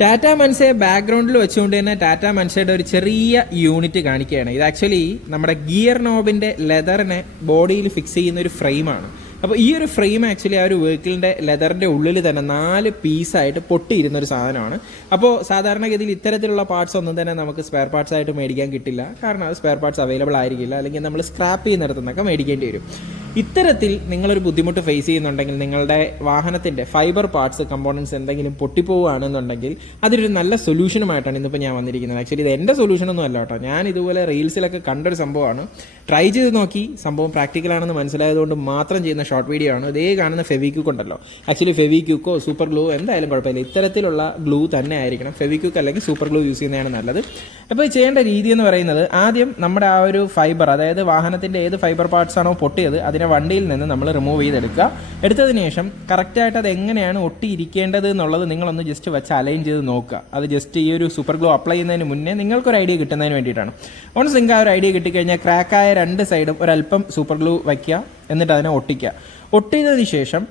ടാറ്റ മൻസയെ ബാക്ക്ഗ്രൗണ്ടിൽ വെച്ചുകൊണ്ട് തന്നെ ടാറ്റ മൻസയുടെ ഒരു ചെറിയ യൂണിറ്റ് കാണിക്കുകയാണ്. ഇത് ആക്ച്വലി നമ്മുടെ ഗിയർ നോബിന്റെ ലെതറിനെ ബോഡിയിൽ ഫിക്സ് ചെയ്യുന്ന ഒരു ഫ്രെയിമാണ് അപ്പോൾ ഈ ഒരു ഫ്രെയിം ആക്ച്വലി ആ ഒരു വെഹിക്കിളിന്റെ ലെതറിന്റെ ഉള്ളിൽ തന്നെ നാല് പീസായിട്ട് പൊട്ടിയിരുന്ന ഒരു സാധനമാണ്. അപ്പോൾ സാധാരണഗതിയിൽ ഇത്തരത്തിലുള്ള പാർട്സ് ഒന്നും തന്നെ നമുക്ക് സ്പെയർ പാർട്സ് ആയിട്ട് മേടിക്കാൻ കിട്ടില്ല. കാരണം അത് സ്പെയർ പാർട്സ് അവൈലബിൾ ആയിരിക്കില്ല. അല്ലെങ്കിൽ നമ്മൾ സ്ക്രാപ്പ് ചെയ്യുന്നിടത്തു നിന്നൊക്കെ മേടിക്കേണ്ടി വരും. ഇത്തരത്തിൽ നിങ്ങളൊരു ബുദ്ധിമുട്ട് ഫേസ് ചെയ്യുന്നുണ്ടെങ്കിൽ നിങ്ങളുടെ വാഹനത്തിന്റെ ഫൈബർ പാർട്സ് കമ്പോണൻസ് എന്തെങ്കിലും പൊട്ടിപ്പോവുകയാണെന്നുണ്ടെങ്കിൽ അതൊരു നല്ല സൊല്യൂഷനുമായിട്ടാണ് ഇന്നിപ്പോൾ ഞാൻ വന്നിരിക്കുന്നത്. ആക്ച്വലി ഇത് എന്റെ സൊല്യൂഷനൊന്നും അല്ല കേട്ടോ. ഞാൻ ഇതുപോലെ റീൽസിലൊക്കെ കണ്ടൊരു സംഭവമാണ്. ട്രൈ ചെയ്ത് നോക്കി. സംഭവം പ്രാക്ടിക്കൽ ആണെന്ന് മനസ്സിലായതുകൊണ്ട് മാത്രം ചെയ്യുന്ന ഷോർട്ട് വീഡിയോ ആണ്. ഇതേ കാണുന്ന ഫെവിക്യൂക്ക് ഉണ്ടല്ലോ. ആക്ച്വലി ഫെവിക്യൂക്കോ സൂപ്പർ ഗ്ലൂ എന്തായാലും കുഴപ്പമില്ല. ഇത്തരത്തിലുള്ള ഗ്ലൂ തന്നെ ആയിരിക്കണം. ഫെവിക്യൂക്ക് അല്ലെങ്കിൽ സൂപ്പർ ഗ്ലൂ യൂസ് ചെയ്യുന്നതാണ് നല്ലത്. അപ്പോൾ ചെയ്യേണ്ട രീതി എന്ന് പറയുന്നത് ആദ്യം നമ്മുടെ ആ ഒരു ഫൈബർ അതായത് വാഹനത്തിന്റെ ഏത് ഫൈബർ പാർട്സ് ആണോ പൊട്ടിയത് അതിനെ വണ്ടിയിൽ നിന്ന് നമ്മൾ റിമൂവ് ചെയ്തെടുക്കുക. എടുത്തതിന് ശേഷം കറക്റ്റായിട്ട് അത് എങ്ങനെയാണ് ഒട്ടിയിരിക്കേണ്ടത് എന്നുള്ളത് നിങ്ങളൊന്ന് ജസ്റ്റ് വെച്ച് അലൈൻ ചെയ്ത് നോക്കുക. അത് ജസ്റ്റ് ഈ ഒരു സൂപ്പർ ഗ്ലോ അപ്ലൈ ചെയ്യുന്നതിന് മുന്നേ നിങ്ങൾക്കൊരു ഐഡിയ കിട്ടുന്നതിന് വേണ്ടിയിട്ടാണ്. ഓൺസ് നിങ്ങൾക്ക് ആ ഒരു ഐഡിയ കിട്ടിക്കഴിഞ്ഞാൽ ക്രാക്കായ രണ്ട് സൈഡും ഒരല്പം സൂപ്പർ ഗ്ലൂ വയ്ക്കുക എന്നിട്ട് അതിനെ ഒട്ടിക്കുക. ഒട്ടിയതിന് ശേഷം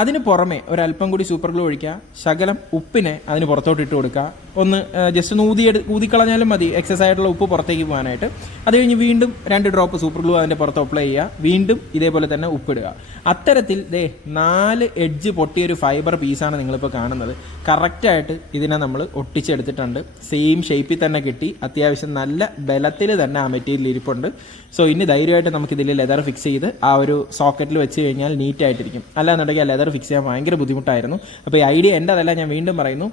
അതിന് പുറമെ ഒരല്പം കൂടി സൂപ്പർ ഗ്ലൂ ഒഴിക്കുക ശകലം ഉപ്പിനെ അതിന് പുറത്തോട്ട് ഇട്ട് കൊടുക്കുക. ഒന്ന് ജസ്റ്റ് ഒന്ന് ഊതിയെടു ഊതിക്കളഞ്ഞാലും മതി. എക്സസ് ആയിട്ടുള്ള ഉപ്പ് പുറത്തേക്ക് പോകാനായിട്ട്. അത് കഴിഞ്ഞ് വീണ്ടും രണ്ട് ഡ്രോപ്പ് സൂപ്പർ ഗ്ലൂ അതിന്റെ പുറത്ത് അപ്ലൈ ചെയ്യുക. വീണ്ടും ഇതേപോലെ തന്നെ ഉപ്പിടുക. അത്തരത്തിൽ ദേ നാല് എഡ്ജ് പൊട്ടിയൊരു ഫൈബർ പീസാണ് നിങ്ങളിപ്പോൾ കാണുന്നത്. കറക്റ്റായിട്ട് ഇതിനെ നമ്മൾ ഒട്ടിച്ചെടുത്തിട്ടുണ്ട്. സെയിം ഷേപ്പിൽ തന്നെ കിട്ടി. അത്യാവശ്യം നല്ല ബലത്തിൽ തന്നെ ആ മെറ്റീരിയൽ ഇരിപ്പുണ്ട്. സോ ഇനി ധൈര്യമായിട്ട് നമുക്ക് ഇതിൽ ലെതർ ഫിക്സ് ചെയ്ത് ആ ഒരു സോക്കറ്റിൽ വെച്ച് കഴിഞ്ഞാൽ നീറ്റായിട്ടിരിക്കും അല്ലാന്നുണ്ടെങ്കിൽ ആ ലെതർ ഫിക്സ് ചെയ്യാൻ ഭയങ്കര ബുദ്ധിമുട്ടായിരുന്നു. അപ്പോൾ ഈ ഐഡിയ എന്റെ അതല്ല ഞാൻ വീണ്ടും പറയുന്നു.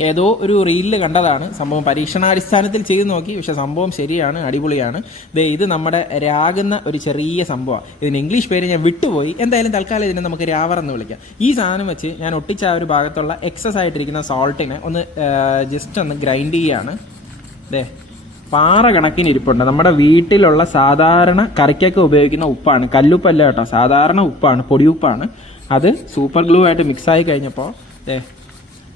ഏതോ ഒരു റീലിൽ കണ്ടതാണ്. സംഭവം പരീക്ഷണാടിസ്ഥാനത്തിൽ ചെയ്തു നോക്കി. പക്ഷേ സംഭവം ശരിയാണ് അടിപൊളിയാണ്. ദേ ഇത് നമ്മുടെ രാകുന്ന ഒരു ചെറിയ സംഭവമാണ് ഇതിന് ഇംഗ്ലീഷ് പേര് ഞാൻ വിട്ടുപോയി. എന്തായാലും തൽക്കാലം ഇതിനെ നമുക്ക് രാവർ എന്ന് വിളിക്കാം. ഈ സാധനം വെച്ച് ഞാൻ ഒട്ടിച്ച ആ ഒരു ഭാഗത്തുള്ള എക്സസ് ആയിട്ടിരിക്കുന്ന സോൾട്ടിനെ ഒന്ന് ജസ്റ്റ് ഒന്ന് ഗ്രൈൻഡ് ചെയ്യാണ്. ദേ പാറ കണക്കിന് ഇരിപ്പുണ്ട്. നമ്മുടെ വീട്ടിലുള്ള സാധാരണ കറിക്കൊക്കെ ഉപയോഗിക്കുന്ന ഉപ്പാണ്. കല്ലുപ്പല്ല കേട്ടോ. സാധാരണ ഉപ്പാണ് പൊടിയുപ്പാണ് അത് സൂപ്പർ ഗ്ലൂ ആയിട്ട് മിക്സ് ആയി കഴിഞ്ഞപ്പോൾ ദേ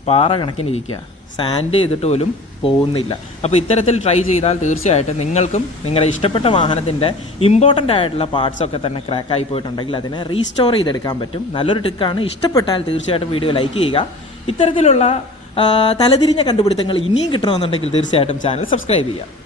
പാറ കണക്കിന് ഇരിക്കുക സാൻഡ് ചെയ്തിട്ട് പോലും പോകുന്നില്ല. അപ്പോൾ ഇത്തരത്തിൽ ട്രൈ ചെയ്താൽ തീർച്ചയായിട്ടും നിങ്ങൾക്കും നിങ്ങളുടെ ഇഷ്ടപ്പെട്ട വാഹനത്തിന്റെ ഇമ്പോർട്ടന്റ് ആയിട്ടുള്ള പാർട്സ് ഒക്കെ തന്നെ ക്രാക്കായി പോയിട്ടുണ്ടെങ്കിൽ അതിനെ റീസ്റ്റോർ ചെയ്തെടുക്കാൻ പറ്റും. നല്ലൊരു ട്രിക്കാണ് ഇഷ്ടപ്പെട്ടാൽ തീർച്ചയായിട്ടും വീഡിയോ ലൈക്ക് ചെയ്യുക. ഇത്തരത്തിലുള്ള തലതിരിഞ്ഞ കണ്ടുപിടുത്തങ്ങൾ ഇനിയും കിട്ടണമെന്നുണ്ടെങ്കിൽ തീർച്ചയായിട്ടും ചാനൽ സബ്സ്ക്രൈബ് ചെയ്യുക.